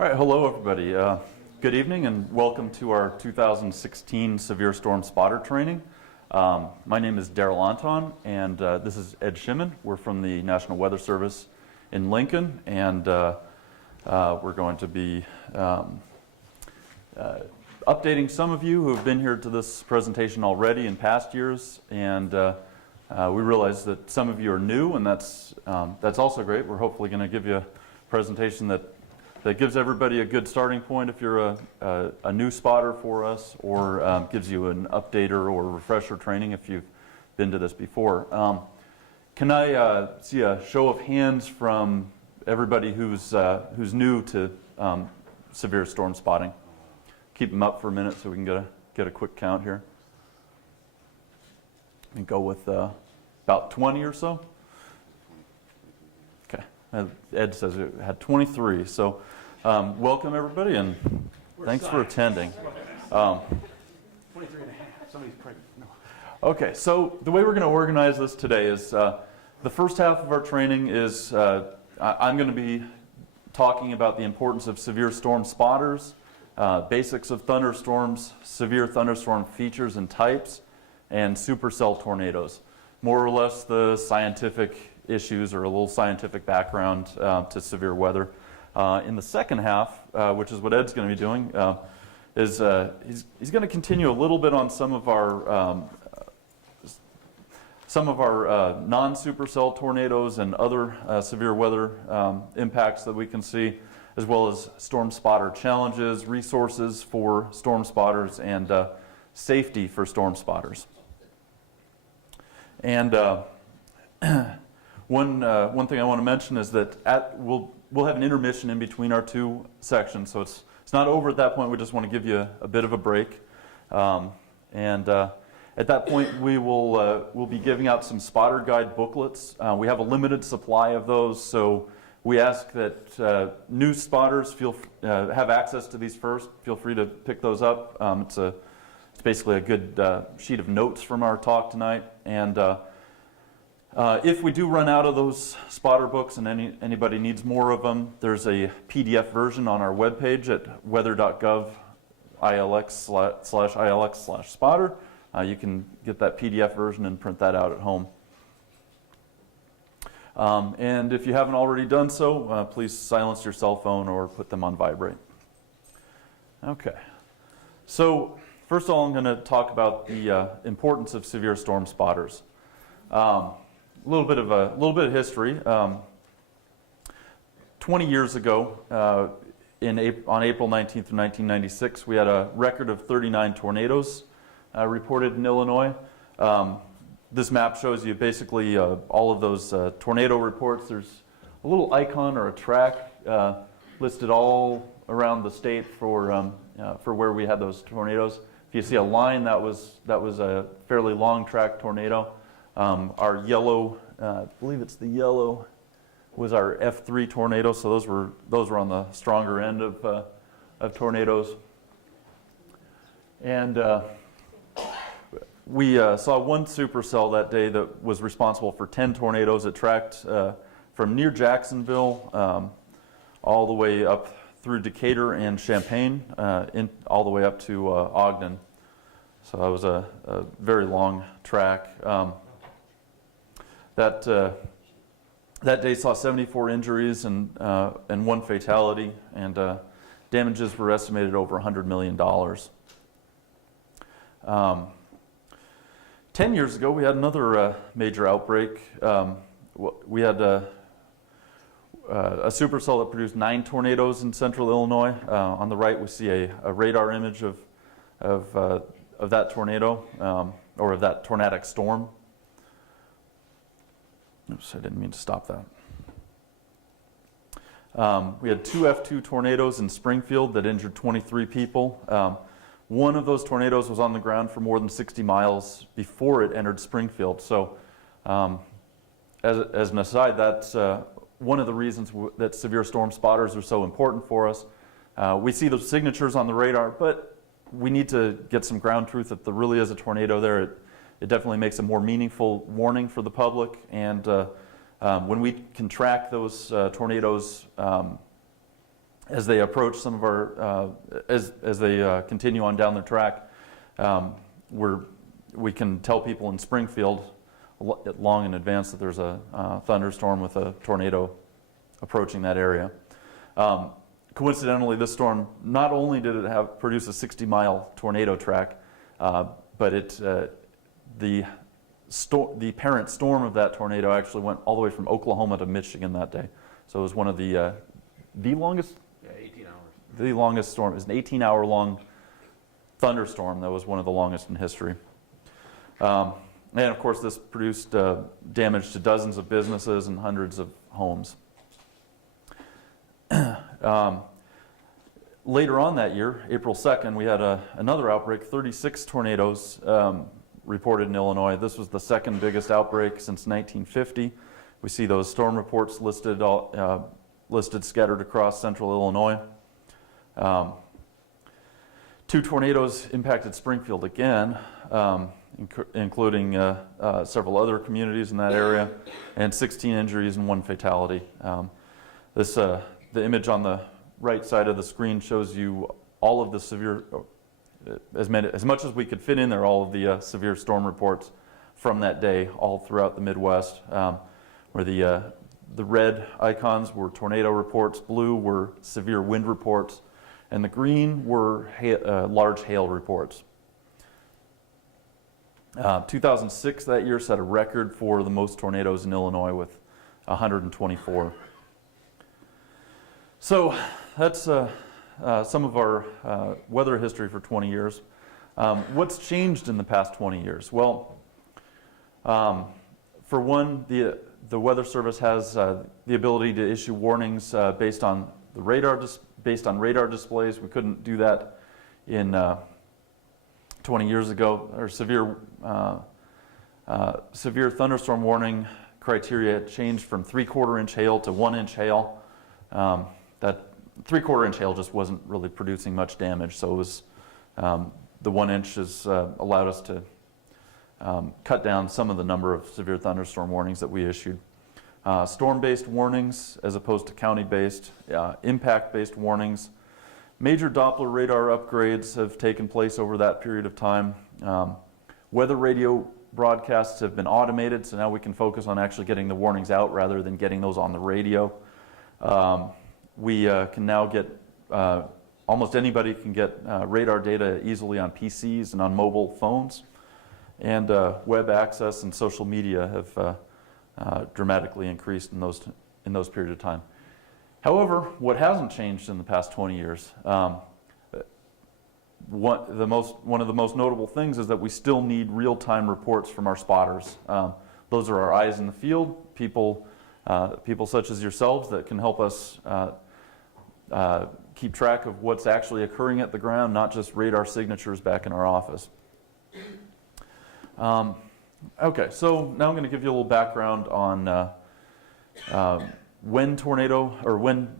All right, hello everybody. Good evening and welcome to our 2016 Severe Storm Spotter Training. My name is Daryl Anton and this is Ed Shimon. We're from the National Weather Service in Lincoln, and we're going to be updating some of you who have been here to this presentation already in past years, and we realize that some of you are new, and that's also great. We're hopefully going to give you a presentation that gives everybody a good starting point if you're a new spotter for us, or gives you an updater or refresher training if you've been to this before. Can I see a show of hands from everybody who's new to severe storm spotting? Keep them up for a minute so we can get a quick count here. And go with about 20 or so. Okay, Ed says it had 23, so welcome everybody, and thanks for attending. 23 and a half, somebody's pregnant. No. Okay, so the way we're going to organize this today is the first half of our training is I'm going to be talking about the importance of severe storm spotters, basics of thunderstorms, severe thunderstorm features and types, and supercell tornadoes. More or less the scientific issues or a little scientific background to severe weather. In the second half, which is what Ed's going to be doing, is he's going to continue a little bit on some of our non-supercell tornadoes and other severe weather impacts that we can see, as well as storm spotter challenges, resources for storm spotters, and safety for storm spotters. And one thing I want to mention is that we'll have an intermission in between our two sections, so it's not over at that point. We just want to give you a bit of a break, and at that point we'll be giving out some spotter guide booklets. We have a limited supply of those, so we ask that new spotters have access to these first. Feel free to pick those up. It's basically a good sheet of notes from our talk tonight, and if we do run out of those spotter books and anybody needs more of them, there's a PDF version on our webpage at weather.gov/ilx/spotter. You can get that PDF version and print that out at home. And if you haven't already done so, please silence your cell phone or put them on vibrate. Okay. So first of all, I'm going to talk about the importance of severe storm spotters. A little bit of history. 20 years ago, on April 19th of 1996, we had a record of 39 tornadoes reported in Illinois. This map shows you basically all of those tornado reports. There's a little icon or a track listed all around the state for where we had those tornadoes. If you see a line, that was a fairly long track tornado. Our yellow, I believe it's the yellow, was our F3 tornado. So those were on the stronger end of tornadoes. And we saw one supercell that day that was responsible for 10 tornadoes. It tracked from near Jacksonville all the way up through Decatur and Champaign, all the way up to Ogden. So that was a very long track. That day saw 74 injuries and one fatality, and damages were estimated over $100 million. 10 years ago, we had another major outbreak. We had a supercell that produced 9 tornadoes in central Illinois. On the right, we see a radar image of that tornado, or of that tornadic storm. Oops, I didn't mean to stop that. We had 2 F2 tornadoes in Springfield that injured 23 people. One of those tornadoes was on the ground for more than 60 miles before it entered Springfield. So as an aside, that's one of the reasons that severe storm spotters are so important for us. We see those signatures on the radar, but we need to get some ground truth that there really is a tornado there. It definitely makes a more meaningful warning for the public, and when we can track those tornadoes as they approach some of our, as they continue on down the track, we can tell people in Springfield long in advance that there's a thunderstorm with a tornado approaching that area. Coincidentally, this storm, not only did it produce a 60-mile tornado track, but the parent storm of that tornado actually went all the way from Oklahoma to Michigan that day. So it was one of the longest. Yeah, 18 hours. The longest storm. It was an 18-hour long thunderstorm that was one of the longest in history. And of course, this produced damage to dozens of businesses and hundreds of homes. Later on that year, April 2nd, we had another outbreak, 36 tornadoes reported in Illinois. This was the second biggest outbreak since 1950. We see those storm reports listed scattered across central Illinois. 2 tornadoes impacted Springfield again, including several other communities in that area, and 16 injuries and 1 fatality. The image on the right side of the screen shows you all of the severe, as much as we could fit in there, all of the severe storm reports from that day, all throughout the Midwest, where the red icons were tornado reports, blue were severe wind reports, and the green were large hail reports. 2006 that year set a record for the most tornadoes in Illinois with 124. So that's some of our weather history for 20 years. What's changed in the past 20 years? Well, for one, the Weather Service has the ability to issue warnings based on radar displays. We couldn't do that in 20 years ago. Our severe thunderstorm warning criteria changed from 3/4 inch hail to 1 inch hail. That 3/4 inch hail just wasn't really producing much damage, so it was the 1 inch has allowed us to cut down some of the number of severe thunderstorm warnings that we issued. Storm-based warnings as opposed to county-based, impact-based warnings. Major Doppler radar upgrades have taken place over that period of time. Weather radio broadcasts have been automated, so now we can focus on actually getting the warnings out rather than getting those on the radio. We can now get, almost anybody can get radar data easily on PCs and on mobile phones. And web access and social media have dramatically increased in those periods of time. However, what hasn't changed in the past 20 years, one of the most notable things is that we still need real-time reports from our spotters. Those are our eyes in the field, people such as yourselves that can help us keep track of what's actually occurring at the ground, not just radar signatures back in our office. Okay, so now I'm going to give you a little background on when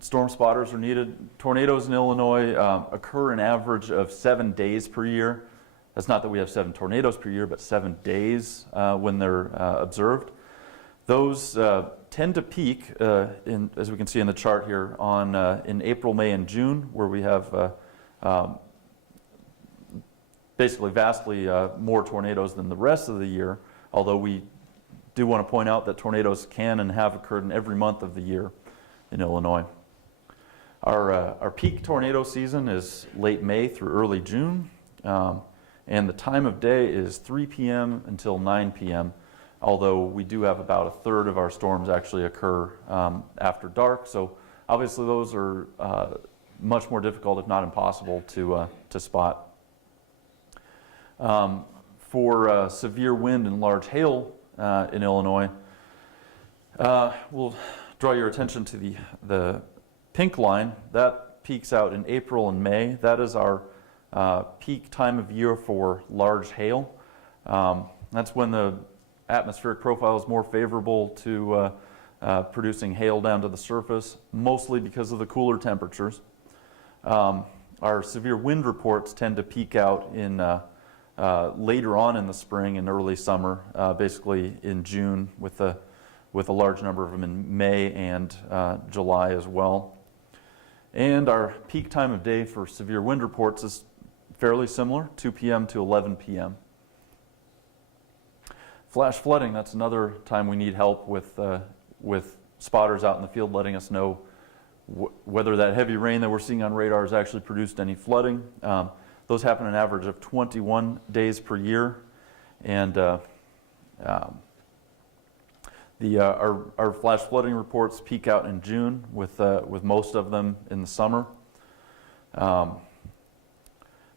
storm spotters are needed. Tornadoes in Illinois occur an average of 7 days per year. That's not that we have 7 tornadoes per year, but 7 days when they're observed. Those tend to peak, as we can see in the chart here, in April, May, and June, where we have basically vastly more tornadoes than the rest of the year, although we do want to point out that tornadoes can and have occurred in every month of the year in Illinois. Our peak tornado season is late May through early June, and the time of day is 3 p.m. until 9 p.m., although we do have about a third of our storms actually occur after dark, so obviously those are much more difficult, if not impossible, to spot. For severe wind and large hail in Illinois, we'll draw your attention to the pink line. That peaks out in April and May. That is our peak time of year for large hail. That's when the atmospheric profile is more favorable to producing hail down to the surface, mostly because of the cooler temperatures. Our severe wind reports tend to peak out in later on in the spring and early summer, basically in June, with a large number of them in May and July as well. And our peak time of day for severe wind reports is fairly similar, 2 p.m. to 11 p.m. Flash flooding, that's another time we need help with spotters out in the field letting us know whether that heavy rain that we're seeing on radar has actually produced any flooding. Those happen an average of 21 days per year. And our flash flooding reports peak out in June with most of them in the summer.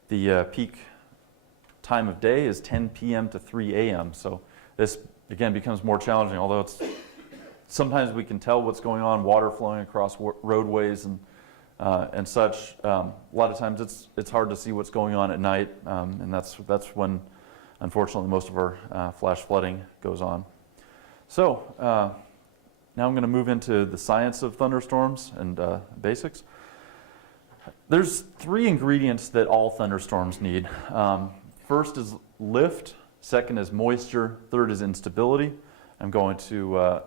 The peak time of day is 10 p.m. to 3 a.m. So this, again, becomes more challenging, although sometimes we can tell what's going on, water flowing across roadways and such. A lot of times it's hard to see what's going on at night, and that's when, unfortunately, most of our flash flooding goes on. So now I'm going to move into the science of thunderstorms and basics. There's 3 ingredients that all thunderstorms need. First is lift, second is moisture, third is instability. I'm going to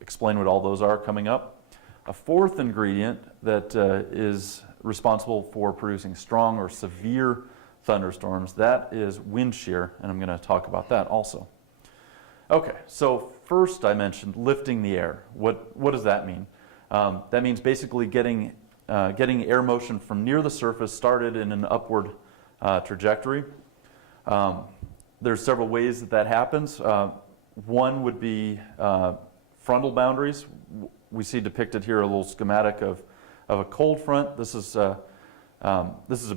explain what all those are coming up. A fourth ingredient that is responsible for producing strong or severe thunderstorms, that is wind shear, and I'm going to talk about that also. Okay, so first I mentioned lifting the air. What does that mean? That means basically getting air motion from near the surface started in an upward trajectory. There's several ways that happens. One would be frontal boundaries. We see depicted here a little schematic of a cold front. This is a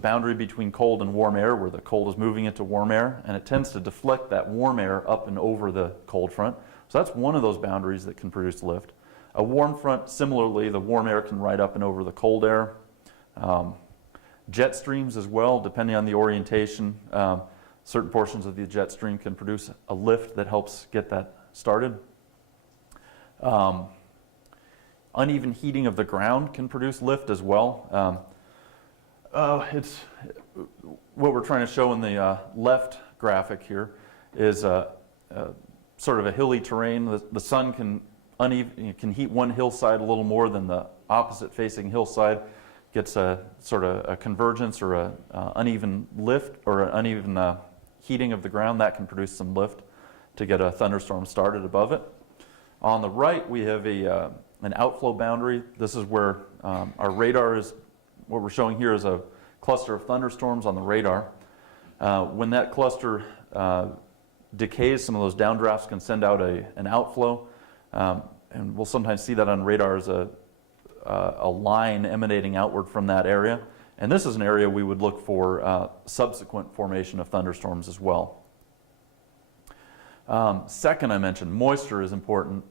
boundary between cold and warm air where the cold is moving into warm air, and it tends to deflect that warm air up and over the cold front. So that's one of those boundaries that can produce lift. A warm front, similarly, the warm air can ride up and over the cold air. Jet streams as well, depending on the orientation. Certain portions of the jet stream can produce a lift that helps get that started. Uneven heating of the ground can produce lift as well. It's what we're trying to show in the left graphic here is sort of a hilly terrain. The sun can heat one hillside a little more than the opposite facing hillside. Gets a sort of a convergence or a uneven lift or an uneven heating of the ground that can produce some lift to get a thunderstorm started above it. On the right we have an outflow boundary. This is where our radar is. What we're showing here is a cluster of thunderstorms on the radar. When that cluster decays, some of those downdrafts can send out an outflow, and we'll sometimes see that on radar as a line emanating outward from that area. And this is an area we would look for subsequent formation of thunderstorms as well. Second, I mentioned moisture is important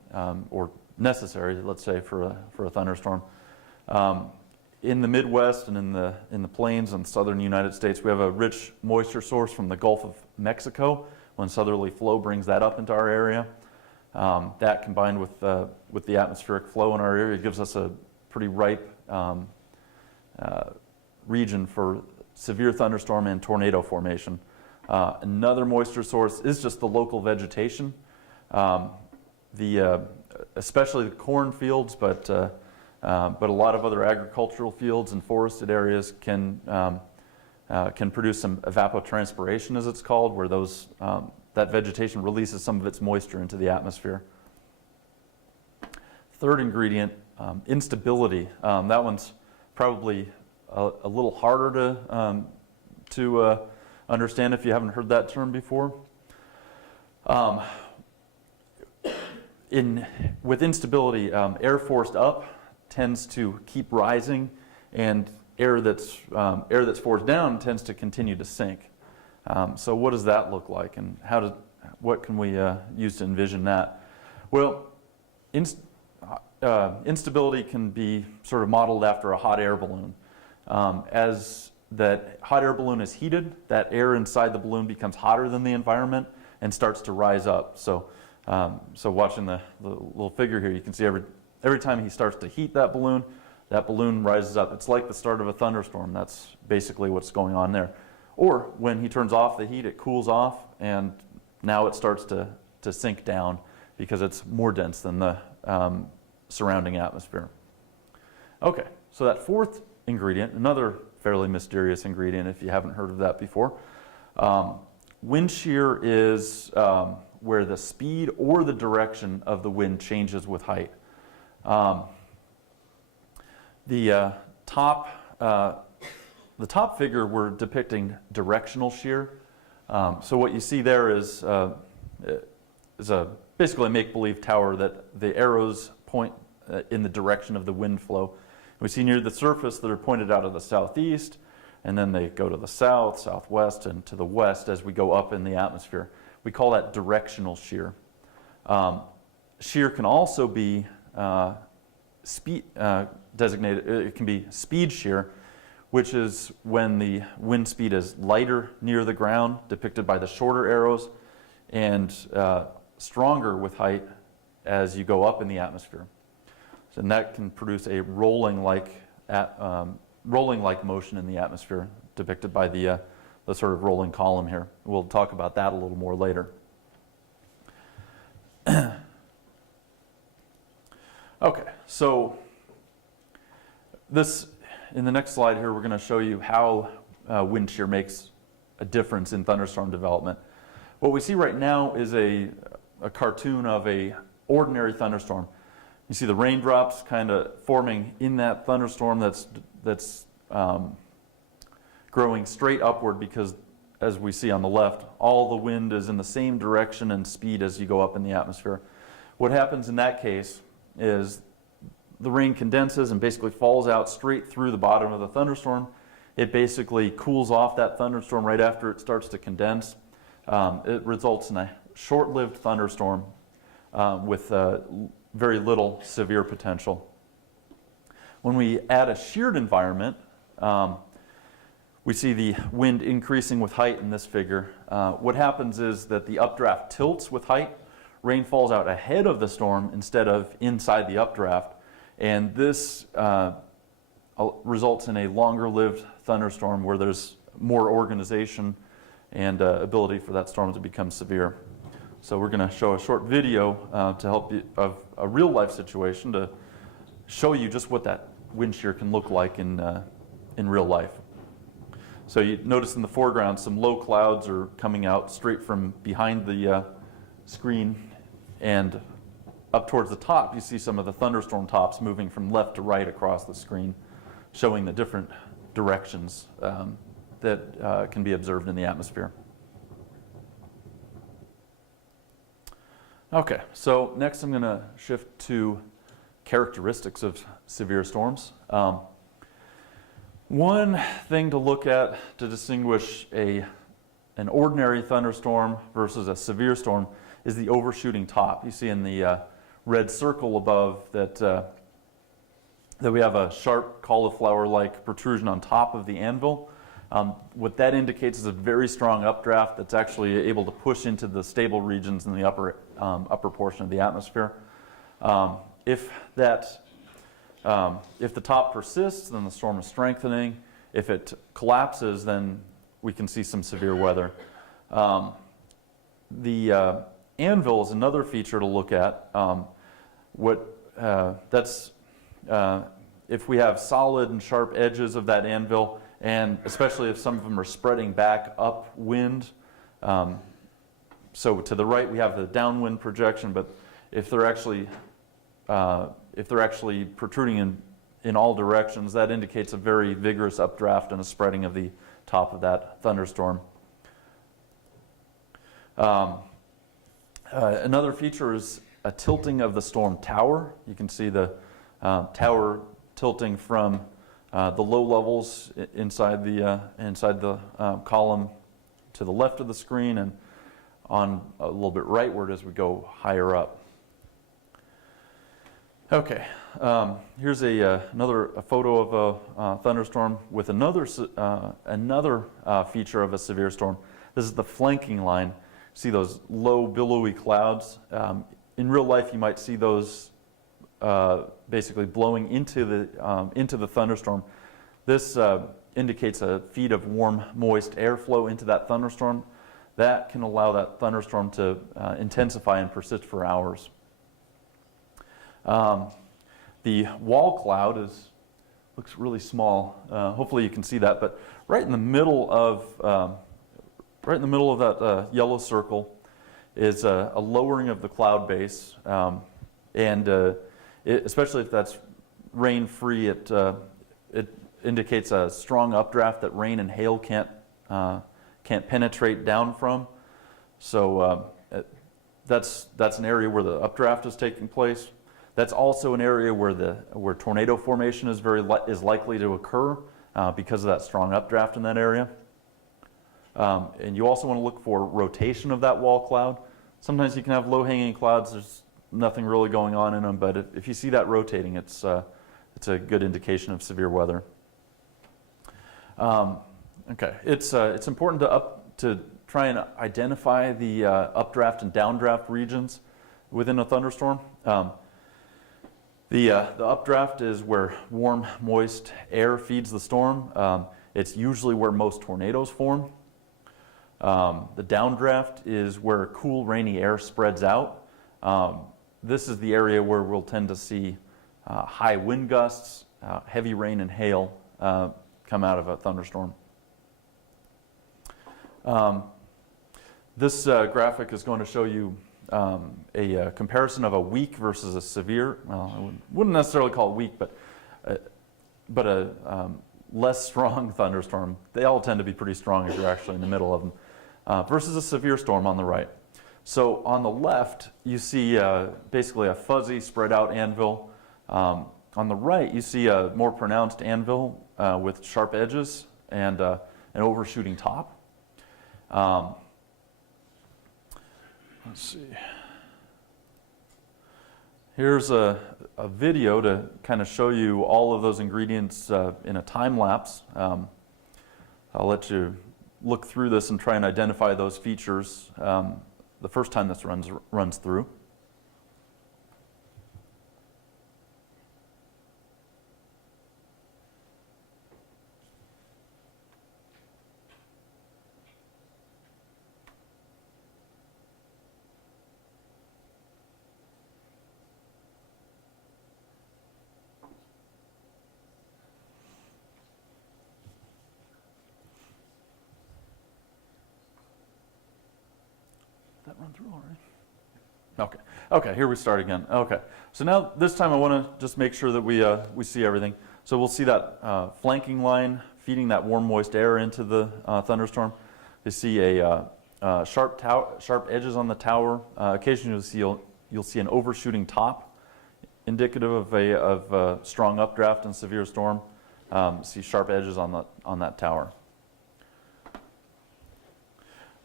or necessary, let's say, for a thunderstorm. In the Midwest and in the plains and southern United States, we have a rich moisture source from the Gulf of Mexico. When southerly flow brings that up into our area, that combined with the atmospheric flow in our area gives us a pretty ripe region for severe thunderstorm and tornado formation. Another moisture source is just the local vegetation, especially the corn fields, but a lot of other agricultural fields and forested areas can produce some evapotranspiration, as it's called, where that vegetation releases some of its moisture into the atmosphere. Third ingredient, instability. That one's probably a little harder to understand if you haven't heard that term before. With instability, air forced up tends to keep rising, and air that's forced down tends to continue to sink. So what does that look like, and what can we use to envision that? Well, instability can be sort of modeled after a hot air balloon. As that hot air balloon is heated, that air inside the balloon becomes hotter than the environment and starts to rise up. So watching the little figure here, you can see every time he starts to heat that balloon rises up. It's like the start of a thunderstorm. That's basically what's going on there. Or when he turns off the heat, it cools off, and now it starts to sink down because it's more dense than the surrounding atmosphere. Okay, so that fourth ingredient, another fairly mysterious ingredient if you haven't heard of that before. Wind shear is where the speed or the direction of the wind changes with height. The top figure, we're depicting directional shear. So what you see there is basically a make-believe tower that the arrows point in the direction of the wind flow. We see near the surface that are pointed out of the southeast, and then they go to the south, southwest, and to the west as we go up in the atmosphere. We call that directional shear. Shear can also be designated, it can be speed shear, which is when the wind speed is lighter near the ground, depicted by the shorter arrows, and stronger with height as you go up in the atmosphere. And that can produce a rolling-like motion in the atmosphere, depicted by the sort of rolling column here. We'll talk about that a little more later. Okay, so in the next slide here, we're going to show you how wind shear makes a difference in thunderstorm development. What we see right now is a cartoon of an ordinary thunderstorm. You see the raindrops kind of forming in that thunderstorm that's growing straight upward because, as we see on the left, all the wind is in the same direction and speed as you go up in the atmosphere. What happens in that case is the rain condenses and basically falls out straight through the bottom of the thunderstorm. It basically cools off that thunderstorm right after it starts to condense. It results in a short-lived thunderstorm with very little severe potential. When we add a sheared environment, we see the wind increasing with height in this figure. What happens is that the updraft tilts with height. Rain falls out ahead of the storm instead of inside the updraft. And this results in a longer-lived thunderstorm where there's more organization and ability for that storm to become severe. So we're going to show a short video to help you of a real-life situation to show you just what that wind shear can look like in real life. So you notice in the foreground some low clouds are coming out straight from behind the screen, and up towards the top you see some of the thunderstorm tops moving from left to right across the screen, showing the different directions that can be observed in the atmosphere. Okay, so next I'm going to shift to characteristics of severe storms. One thing to look at to distinguish an ordinary thunderstorm versus a severe storm is the overshooting top. You see in the red circle above that we have a sharp cauliflower-like protrusion on top of the anvil. What that indicates is a very strong updraft that's actually able to push into the stable regions in the upper portion of the atmosphere. If the top persists, then the storm is strengthening. If it collapses, then we can see some severe weather. The anvil is another feature to look at. If we have solid and sharp edges of that anvil, and especially if some of them are spreading back upwind. So to the right we have the downwind projection, but if they're actually protruding in all directions, that indicates a very vigorous updraft and a spreading of the top of that thunderstorm. Another feature is a tilting of the storm tower. You can see the tower tilting from the low levels inside the column to the left of the screen and on a little bit rightward as we go higher up. Okay, here's another photo of a thunderstorm with another feature of a severe storm. This is the flanking line. See those low billowy clouds? In real life, you might see those basically blowing into the thunderstorm. This indicates a feed of warm, moist airflow into that thunderstorm. That can allow that thunderstorm to intensify and persist for hours. The wall cloud is looks really small. Hopefully you can see that, but right in the middle of that yellow circle is a lowering of the cloud base, and especially if that's rain-free, it indicates a strong updraft that rain and hail can't penetrate down from. So that's an area where the updraft is taking place. That's also an area where tornado formation is likely to occur because of that strong updraft in that area. And you also want to look for rotation of that wall cloud. Sometimes you can have low-hanging clouds. There's nothing really going on in them, but if you see that rotating, it's a good indication of severe weather. Okay, it's important to try and identify the updraft and downdraft regions within a thunderstorm. The updraft is where warm, moist air feeds the storm. It's usually where most tornadoes form. The downdraft is where cool, rainy air spreads out. This is the area where we'll tend to see high wind gusts, heavy rain and hail come out of a thunderstorm. This graphic is going to show you a comparison of a weak versus a severe. Well, I wouldn't necessarily call it weak, but a less strong thunderstorm. They all tend to be pretty strong if you're actually in the middle of them, versus a severe storm on the right. So on the left, you see basically a fuzzy, spread out anvil. On the right, you see a more pronounced anvil with sharp edges and an overshooting top. Let's see. Here's a video to kind of show you all of those ingredients in a time lapse. I'll let you look through this and try and identify those features the first time this runs through. That run through already? Okay, here we start again. Okay, so now this time I want to just make sure that we see everything. So we'll see that flanking line feeding that warm, moist air into the thunderstorm. You see a sharp edges on the tower. Occasionally you'll see an overshooting top, indicative of a strong updraft and severe storm. See sharp edges on that tower.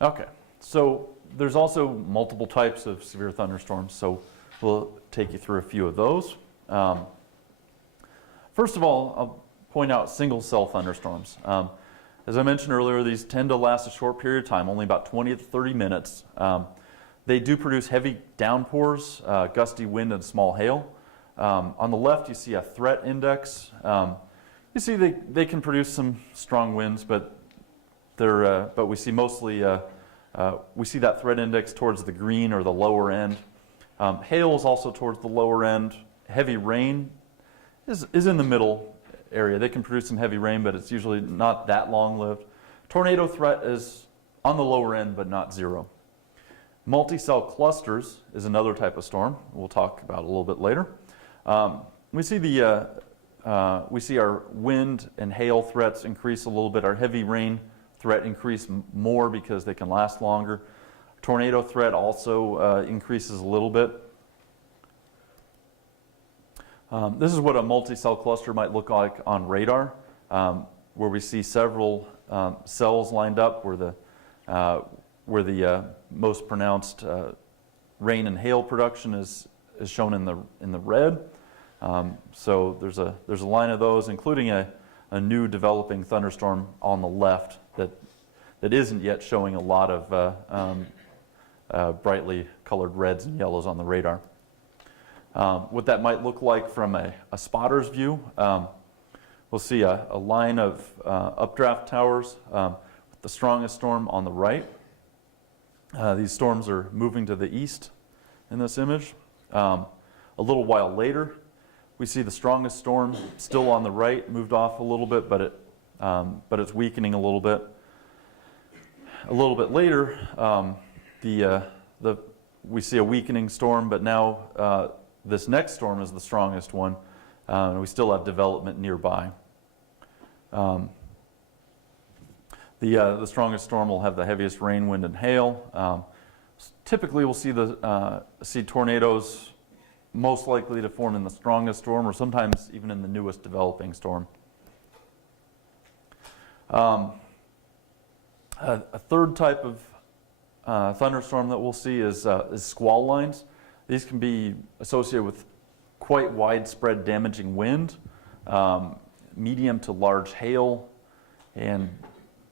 Okay, so there's also multiple types of severe thunderstorms, so we'll take you through a few of those. First of all, I'll point out single cell thunderstorms. As I mentioned earlier, these tend to last a short period of time, only about 20 to 30 minutes. They do produce heavy downpours, gusty wind, and small hail. On the left, you see a threat index. You see they can produce some strong winds, but we see mostly we see that threat index towards the green or the lower end. Hail is also towards the lower end. Heavy rain is in the middle area. They can produce some heavy rain, but it's usually not that long-lived. Tornado threat is on the lower end, but not zero. Multi-cell clusters is another type of storm we'll talk about a little bit later. We see our wind and hail threats increase a little bit. Our heavy rain threat increase more because they can last longer. Tornado threat also increases a little bit. This is what a multi-cell cluster might look like on radar, where we see several cells lined up where the most pronounced rain and hail production is shown in the red. So there's a line of those, including a new developing thunderstorm on the left that isn't yet showing a lot of brightly colored reds and yellows on the radar. What that might look like from a spotter's view, we'll see a line of updraft towers with the strongest storm on the right. These storms are moving to the east in this image. A little while later, we see the strongest storm still on the right, moved off a little bit, but it's weakening a little bit. A little bit later, we see a weakening storm, but now this next storm is the strongest one, and we still have development nearby. The strongest storm will have the heaviest rain, wind, and hail. Typically, we'll see tornadoes most likely to form in the strongest storm, or sometimes even in the newest developing storm. A third type of thunderstorm that we'll see is squall lines. These can be associated with quite widespread damaging wind, medium to large hail, and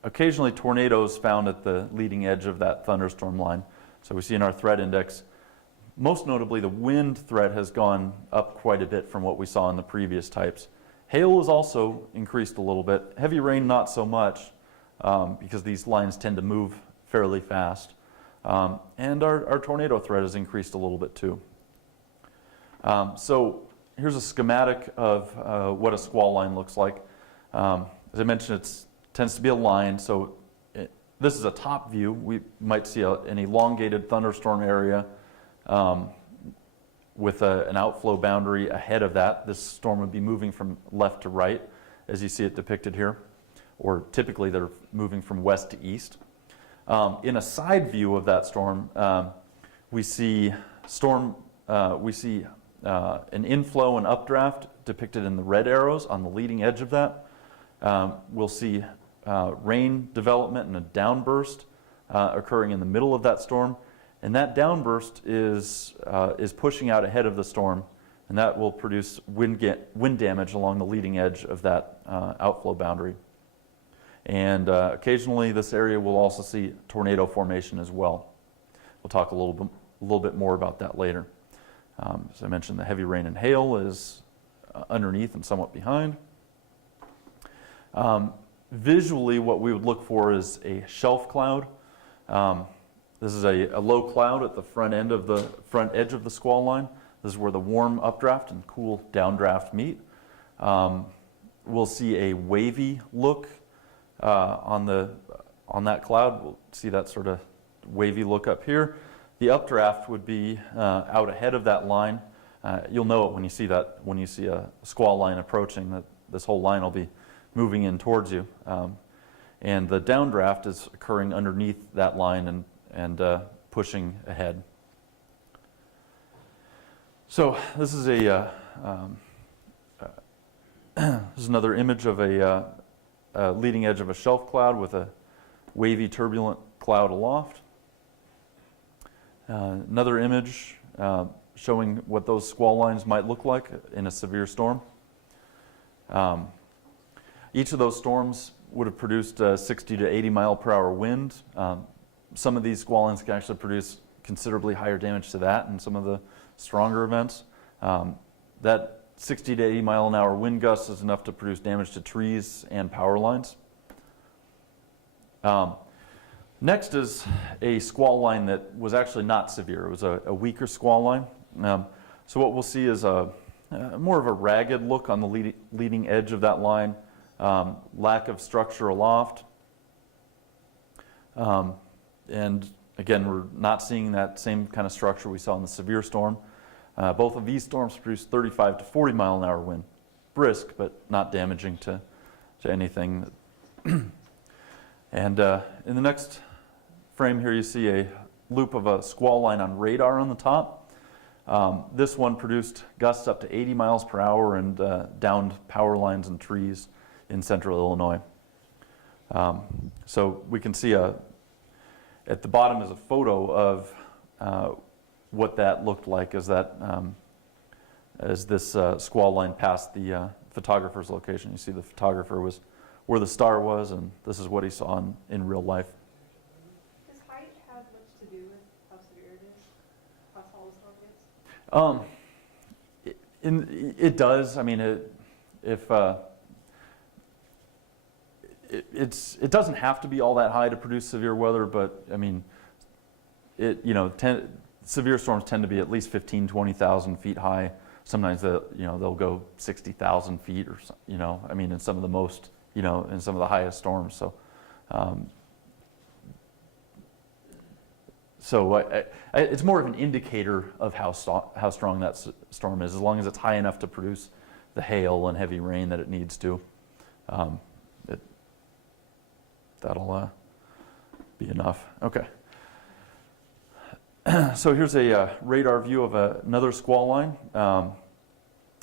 occasionally tornadoes found at the leading edge of that thunderstorm line. So we see in our threat index, most notably the wind threat has gone up quite a bit from what we saw in the previous types. Hail has also increased a little bit. Heavy rain not so much, because these lines tend to move fairly fast. And our tornado threat has increased a little bit too. So here's a schematic of what a squall line looks like. As I mentioned, it tends to be a line. So this is a top view. We might see an elongated thunderstorm area with an outflow boundary ahead of that. This storm would be moving from left to right, as you see it depicted here. Or typically they're moving from west to east. In a side view of that storm, we see an inflow and updraft depicted in the red arrows on the leading edge of that. We'll see rain development and a downburst occurring in the middle of that storm, and that downburst is pushing out ahead of the storm, and that will produce wind damage along the leading edge of that outflow boundary. And occasionally this area will also see tornado formation as well. We'll talk a little bit more about that later. As I mentioned, the heavy rain and hail is underneath and somewhat behind. Visually, what we would look for is a shelf cloud. This is a low cloud at the front edge of the squall line. This is where the warm updraft and cool downdraft meet. We'll see a wavy look on that cloud. We'll see that sort of wavy look up here. The updraft would be out ahead of that line. You'll know it when you see that, when you see a squall line approaching, that this whole line will be moving in towards you. And the downdraft is occurring underneath that line and pushing ahead. So this is this is another image of a leading edge of a shelf cloud with a wavy, turbulent cloud aloft. Another image showing what those squall lines might look like in a severe storm. Each of those storms would have produced 60 to 80 mile per hour wind. Some of these squall lines can actually produce considerably higher damage to that in some of the stronger events. That 60 to 80 mile an hour wind gust is enough to produce damage to trees and power lines. Next is a squall line that was actually not severe. It was a weaker squall line. So what we'll see is more of a ragged look on the leading edge of that line, lack of structure aloft. And again, we're not seeing that same kind of structure we saw in the severe storm. Both of these storms produced 35 to 40 mile an hour wind. Brisk, but not damaging to anything. And in the next frame here, you see a loop of a squall line on radar on the top. This one produced gusts up to 80 miles per hour and downed power lines and trees in central Illinois. So we can see at the bottom is a photo of what that looked like as this squall line passed the photographer's location. You see the photographer was where the star was, and this is what he saw in real life. Does height have much to do with how severe it is? How tall the storm gets? It does. I mean, it doesn't have to be all that high to produce severe weather, but I mean, severe storms tend to be at least 15,000 to 20,000 feet high sometimes they'll go 60,000 feet or I mean in some of the most in some of the highest storms. So it's more of an indicator of how strong that storm is, as long as it's high enough to produce the hail and heavy rain that it needs to. That'll be enough. Okay. So here's a radar view of another squall line.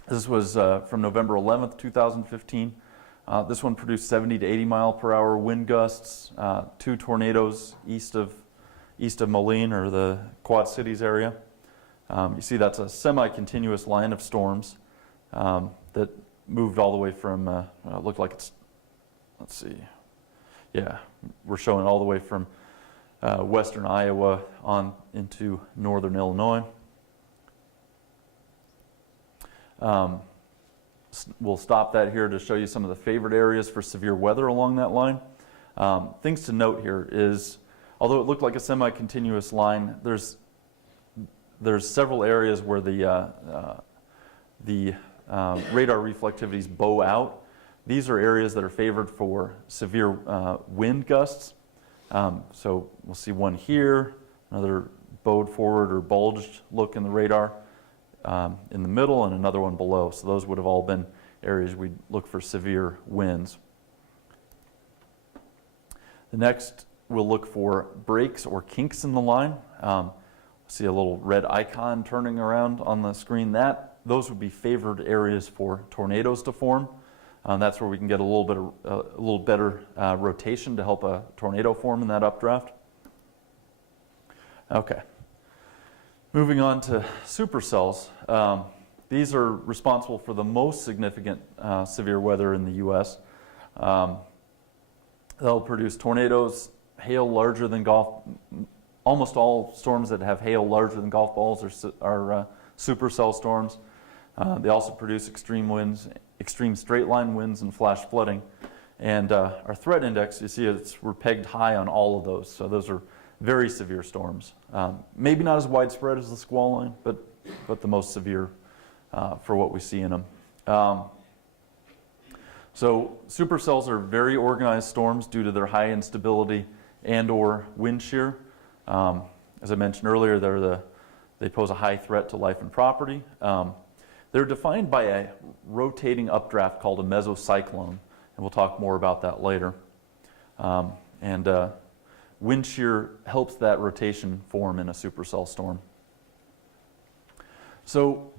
This was from November 11th, 2015. This one produced 70 to 80 mile per hour wind gusts, 2 tornadoes east of Moline, or the Quad Cities area. You see that's a semi-continuous line of storms that moved all the way from, it looked like it's, let's see, yeah, we're showing all the way from western Iowa on into northern Illinois. We'll stop that here to show you some of the favorite areas for severe weather along that line. Things to note here is, although it looked like a semi-continuous line, there's several areas where the radar reflectivities bow out. These are areas that are favored for severe wind gusts. So we'll see one here, another bowed forward or bulged look in the radar in the middle, and another one below. So those would have all been areas we'd look for severe winds. The next, we'll look for breaks or kinks in the line. See a little red icon turning around on the screen. Those would be favored areas for tornadoes to form. That's where we can get a little better rotation to help a tornado form in that updraft. Okay. Moving on to supercells. These are responsible for the most significant severe weather in the U.S. They'll produce tornadoes, hail larger than golf. Almost all storms that have hail larger than golf balls are supercell storms. They also produce extreme winds, extreme straight line winds, and flash flooding. And our threat index, you see, we're pegged high on all of those. So those are very severe storms. Maybe not as widespread as the squall line, but the most severe for what we see in them. So supercells are very organized storms due to their high instability and or wind shear. As I mentioned earlier, they pose a high threat to life and property. They're defined by a rotating updraft called a mesocyclone, and we'll talk more about that later. Wind shear helps that rotation form in a supercell storm. So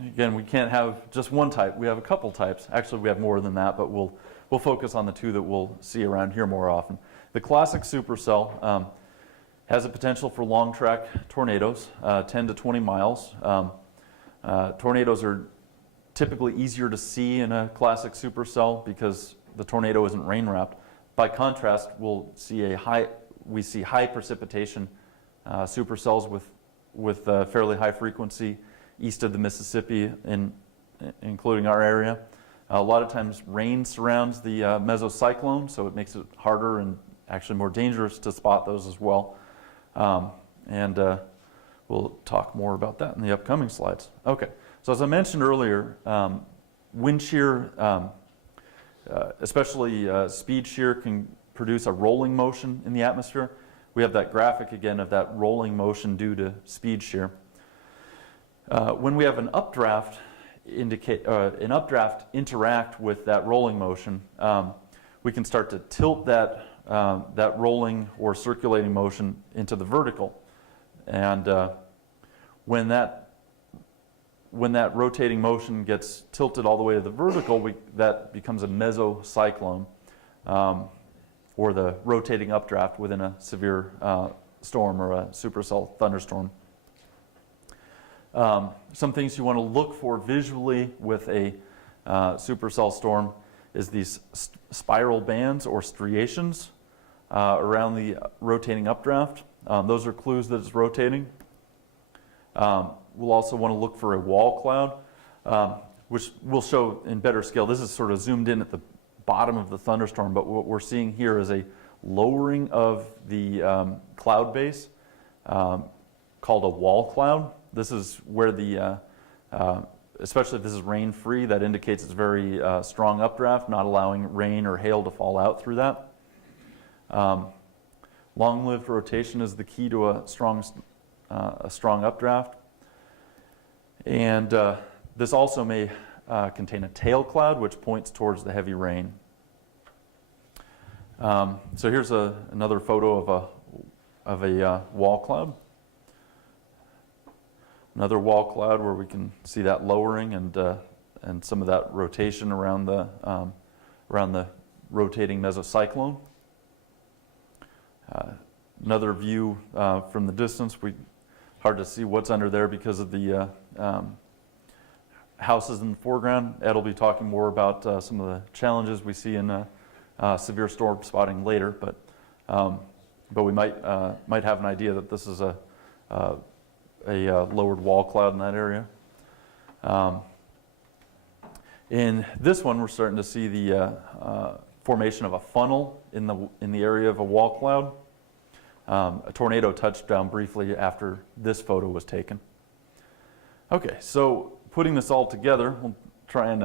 again, we can't have just one type. We have a couple types. Actually, we have more than that, but we'll focus on the two that we'll see around here more often. The classic supercell has a potential for long track tornadoes, 10 to 20 miles. Tornadoes are typically easier to see in a classic supercell because the tornado isn't rain wrapped. By contrast, we see high precipitation supercells with fairly high frequency east of the Mississippi, including our area. A lot of times rain surrounds the mesocyclone, so it makes it harder and actually more dangerous to spot those as well. We'll talk more about that in the upcoming slides. Okay, so as I mentioned earlier, wind shear, especially speed shear, can produce a rolling motion in the atmosphere. We have that graphic again of that rolling motion due to speed shear. When we have an updraft interact with that rolling motion, we can start to tilt that rolling or circulating motion into the vertical. And when that rotating motion gets tilted all the way to the vertical, that becomes a mesocyclone, or the rotating updraft within a severe storm or a supercell thunderstorm. Some things you want to look for visually with a supercell storm is these spiral bands or striations around the rotating updraft. Those are clues that it's rotating. We'll also want to look for a wall cloud, which we'll show in better scale. This is sort of zoomed in at the bottom of the thunderstorm, but what we're seeing here is a lowering of the cloud base called a wall cloud. This is where the especially if this is rain-free, that indicates it's very strong updraft, not allowing rain or hail to fall out through that. Long-lived rotation is the key to a strong updraft. And this also may contain a tail cloud, which points towards the heavy rain. So here's another photo of a wall cloud. Another wall cloud where we can see that lowering and some of that rotation around the rotating mesocyclone. Another view from the distance. Hard to see what's under there because of the houses in the foreground. Ed will be talking more about some of the challenges we see in severe storm spotting later, but we might have an idea that this is a lowered wall cloud in that area. In this one, we're starting to see the formation of a funnel in the area of a wall cloud. A tornado touched down briefly after this photo was taken. Okay, so putting this all together, we'll try and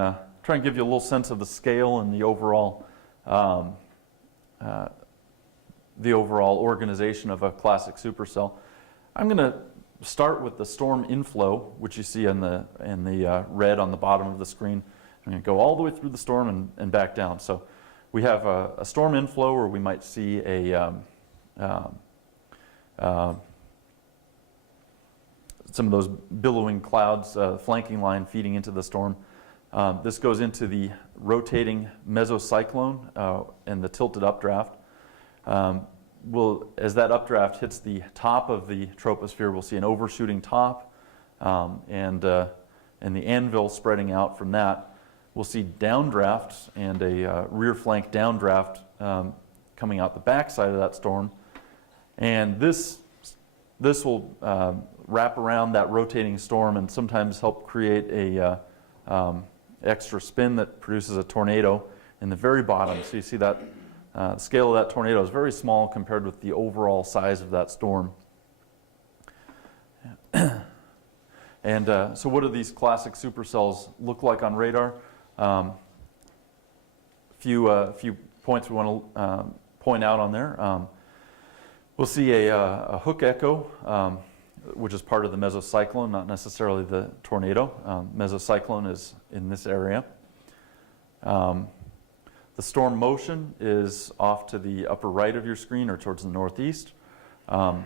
give you a little sense of the scale and the overall organization of a classic supercell. I'm going to start with the storm inflow, which you see in the red on the bottom of the screen. I'm going to go all the way through the storm and back down. So we have a storm inflow where we might see some of those billowing clouds, flanking line feeding into the storm. This goes into the rotating mesocyclone and the tilted updraft. As that updraft hits the top of the troposphere, we'll see an overshooting top and the anvil spreading out from that. We'll see downdrafts and a rear flank downdraft coming out the backside of that storm. And this will wrap around that rotating storm and sometimes help create a extra spin that produces a tornado in the very bottom. So you see that the scale of that tornado is very small compared with the overall size of that storm. And so what do these classic supercells look like on radar? Few points we want to point out on there. We'll see a hook echo, which is part of the mesocyclone, not necessarily the tornado. Mesocyclone is in this area. The storm motion is off to the upper right of your screen or towards the northeast. The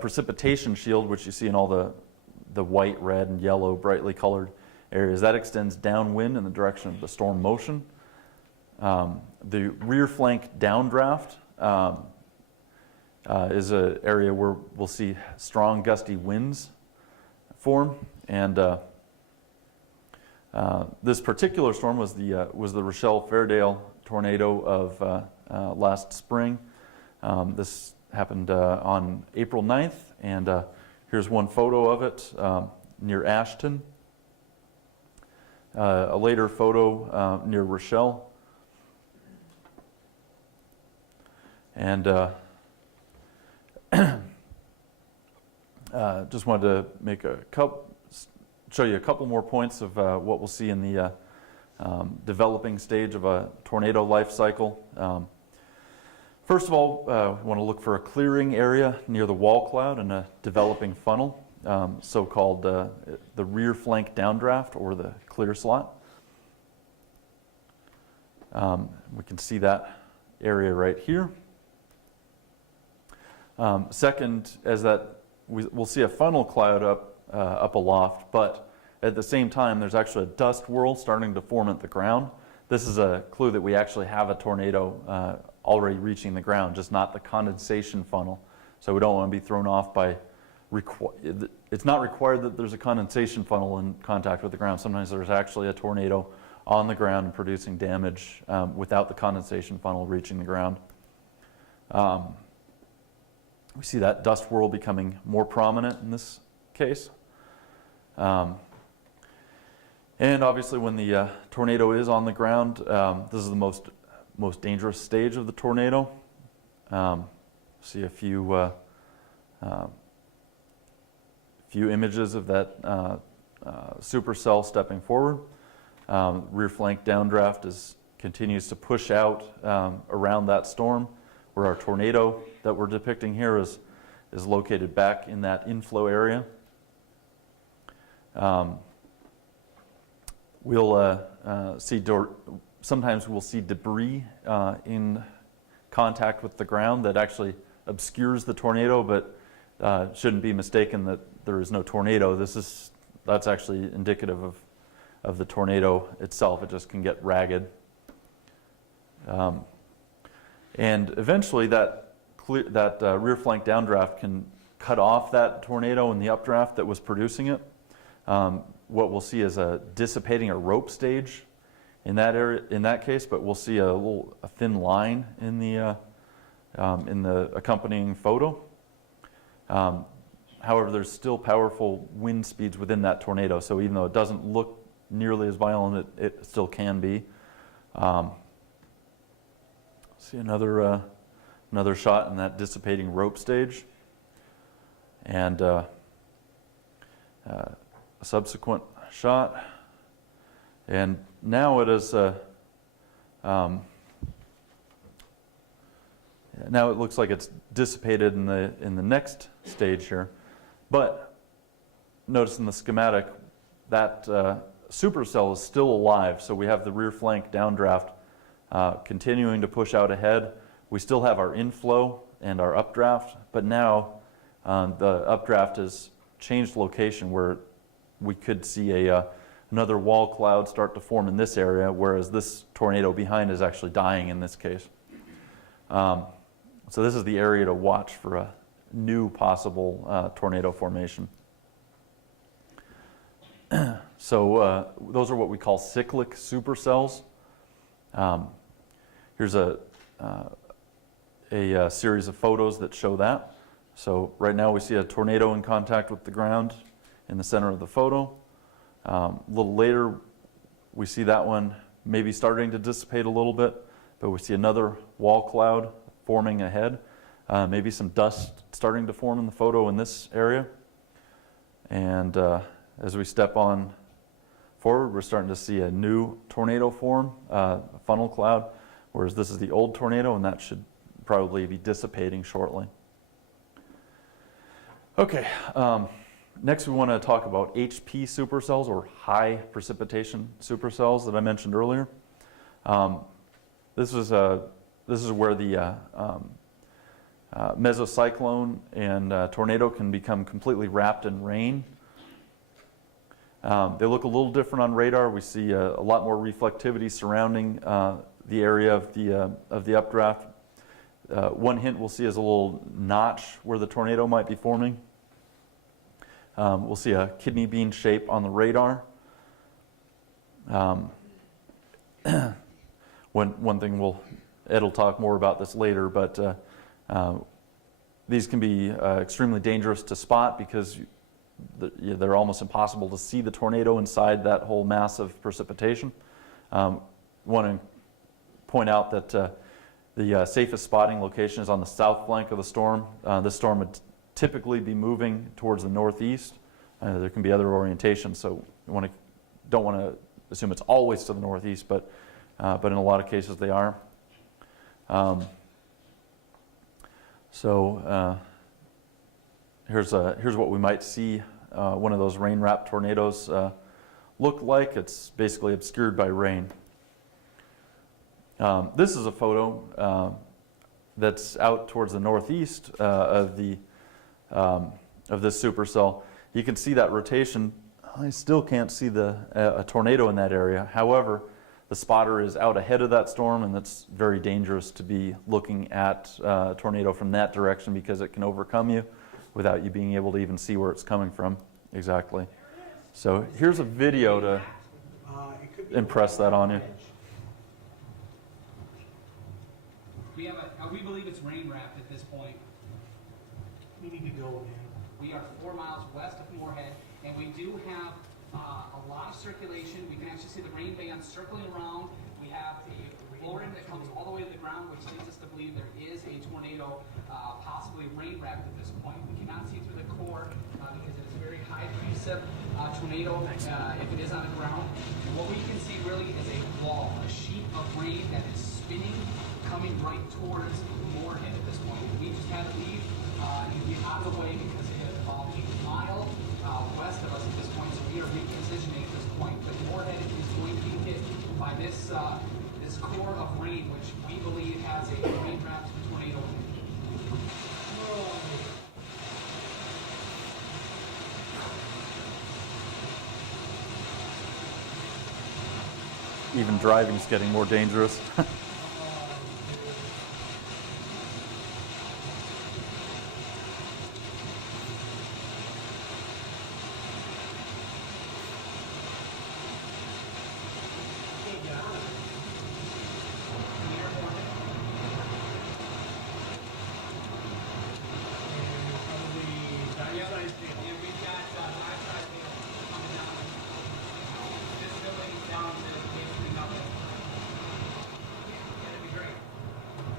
precipitation shield, which you see in all the white, red, and yellow brightly colored areas, that extends downwind in the direction of the storm motion. The rear flank downdraft is an area where we'll see strong gusty winds form, and this particular storm was the Rochelle Fairdale tornado of last spring. This happened on April 9th, and here's one photo of it near Ashton. A later photo near Rochelle. And just wanted to show you a couple more points of what we'll see in the developing stage of a tornado life cycle. First of all, we want to look for a clearing area near the wall cloud and a developing funnel, so-called the rear flank downdraft or the clear slot. We can see that area right here. Second, we'll see a funnel cloud up aloft, but at the same time, there's actually a dust whirl starting to form at the ground. This is a clue that we actually have a tornado already reaching the ground, just not the condensation funnel. So we don't want to be thrown off by it's not required that there's a condensation funnel in contact with the ground. Sometimes there's actually a tornado on the ground and producing damage without the condensation funnel reaching the ground. We see that dust whirl becoming more prominent in this case. And obviously when the tornado is on the ground, this is the most dangerous stage of the tornado. See a few few images of that supercell stepping forward. Rear flank downdraft continues to push out around that storm, where our tornado that we're depicting here is located back in that inflow area. Sometimes we'll see debris in contact with the ground that actually obscures the tornado, but shouldn't be mistaken that there is no tornado. That's actually indicative of the tornado itself. It just can get ragged. And eventually that rear flank downdraft can cut off that tornado in the updraft that was producing it. What we'll see is a dissipating a rope stage in that area, in that case, but we'll see a thin line in the accompanying photo. However, there's still powerful wind speeds within that tornado, so even though it doesn't look nearly as violent, it still can be. See another shot in that dissipating rope stage, and a subsequent shot, and now it is now it looks like it's dissipated in the next stage here, but notice in the schematic that supercell is still alive, so we have the rear flank downdraft continuing to push out ahead. We still have our inflow and our updraft, but now the updraft has changed location, where we could see another wall cloud start to form in this area, whereas this tornado behind is actually dying in this case. So this is the area to watch for a new possible tornado formation. So those are what we call cyclic supercells. Here's a series of photos that show that. So right now we see a tornado in contact with the ground in the center of the photo. A little later we see that one maybe starting to dissipate a little bit, but we see another wall cloud forming ahead. Maybe some dust starting to form in the photo in this area. And as we step on forward, we're starting to see a new tornado form, a funnel cloud, whereas this is the old tornado, and that should probably be dissipating shortly. Okay, next we want to talk about HP supercells, or high precipitation supercells, that I mentioned earlier. This is where the mesocyclone and tornado can become completely wrapped in rain. They look a little different on radar. We see a lot more reflectivity surrounding the area of the updraft. One hint we'll see is a little notch where the tornado might be forming. We'll see a kidney bean shape on the radar. One thing Ed will talk more about this later, but these can be extremely dangerous to spot because they're almost impossible to see the tornado inside that whole mass of precipitation. Want to point out that the safest spotting location is on the south flank of the storm. This storm would typically be moving towards the northeast. There can be other orientations, so you don't want to assume it's always to the northeast, but in a lot of cases they are. Here's what we might see one of those rain-wrapped tornadoes look like. It's basically obscured by rain. This is a photo that's out towards the northeast of this supercell. You can see that rotation. I still can't see a tornado in that area. However, the spotter is out ahead of that storm, and that's very dangerous to be looking at a tornado from that direction, because it can overcome you without you being able to even see where it's coming from exactly. So here's a video to impress that on you. We believe it's rain wrapped at this point. We need to go again. We are 4 miles west of Moorhead, and we do have a lot of circulation. We can actually see the rain band circling around. We have a floor that comes all the way to the ground, which leads us to believe there is a tornado, possibly rain wrapped at this point. We cannot see through the core because it is very massive tornado if it is on the ground. And what we can see really is a wall, a sheet of rain that is spinning, coming right towards Moorhead at this point. We just had to leave and get out of the way because it is about a mile west of us at this point, so we are repositioning at this point. But Moorhead is going to be hit by this this core of rain, which we believe has a rain-wrapped tornado in it. Even driving's getting more dangerous.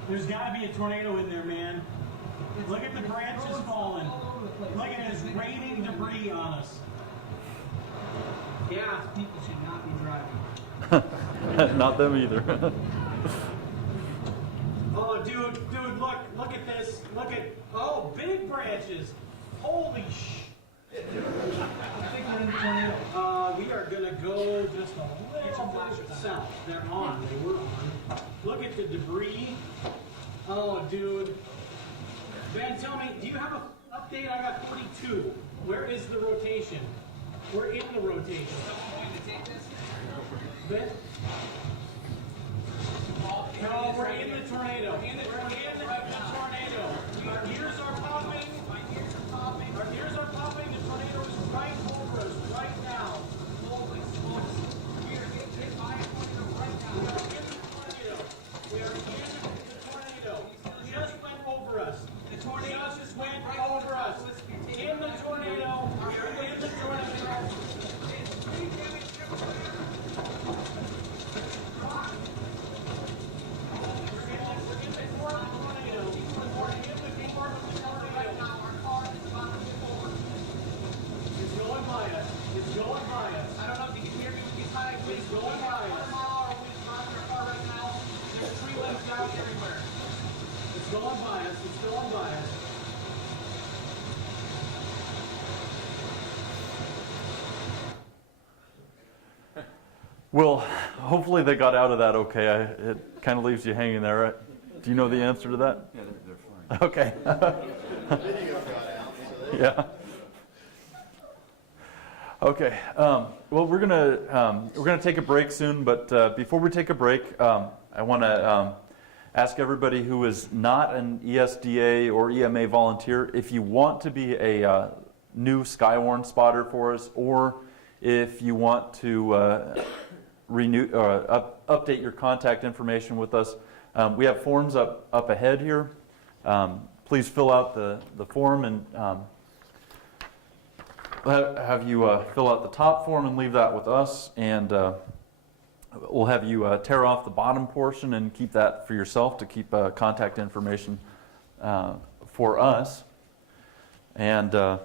There's got to be a tornado in there, man. Look at the branches falling. Look at it, it's raining debris on us. Yeah, people should not be driving. Not them either. Oh, dude, look at this. Look at, oh, big branches. Holy sh. I think we're in the tornado. We are going to go just a little bit south. They're on. They were on. Look at the debris. Oh, dude. Ben, tell me, do you have an update? I got 42. Where is the rotation? We're in the rotation. Going to take this. Ben? No, we're in the tornado. We're in the tornado. Our ears are popping. Our ears are popping. The tornado is right over us right now. Holy smokes. We are getting hit by a tornado right now. We are in the tornado. We are in the tornado. Just went over us. The tornado Just went over us. In the tornado. We are in the tornado. It's going by us. It's going by us. I don't know if you can hear me with these high winds. It's going by us. 100-mile-an-hour winds driving our car right now. There's tree limbs down everywhere. It's going by us. It's going by us. Well, hopefully they got out of that okay. It kind of leaves you hanging there, right? Do you know the answer to that? Yeah, they're fine. Okay. Yeah. Okay. Well, we're gonna take a break soon, but before we take a break, I want to ask everybody who is not an ESDA or EMA volunteer, if you want to be a new Skywarn spotter for us, or if you want to update your contact information with us. We have forms up ahead here. Please fill out the form and have you fill out the top form and leave that with us. And we'll have you tear off the bottom portion and keep that for yourself to keep contact information for us. And let's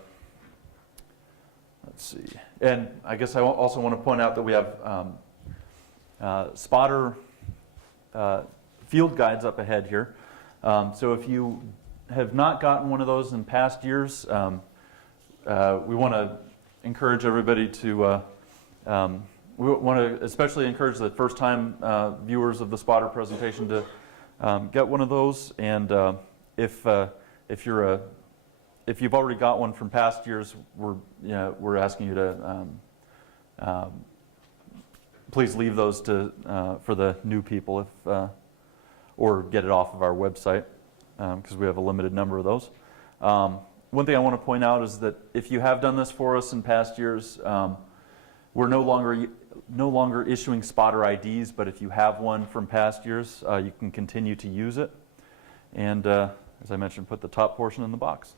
see. And I guess I also want to point out that we have spotter field guides up ahead here. So if you have not gotten one of those in past years, we want to encourage everybody to, we want to especially encourage the first-time viewers of the spotter presentation to get one of those. And if you've already got one from past years, we're asking you to please leave those for the new people, or get it off of our website, because we have a limited number of those. One thing I want to point out is that if you have done this for us in past years, we're no longer issuing spotter IDs, but if you have one from past years, you can continue to use it. And as I mentioned, put the top portion in the box.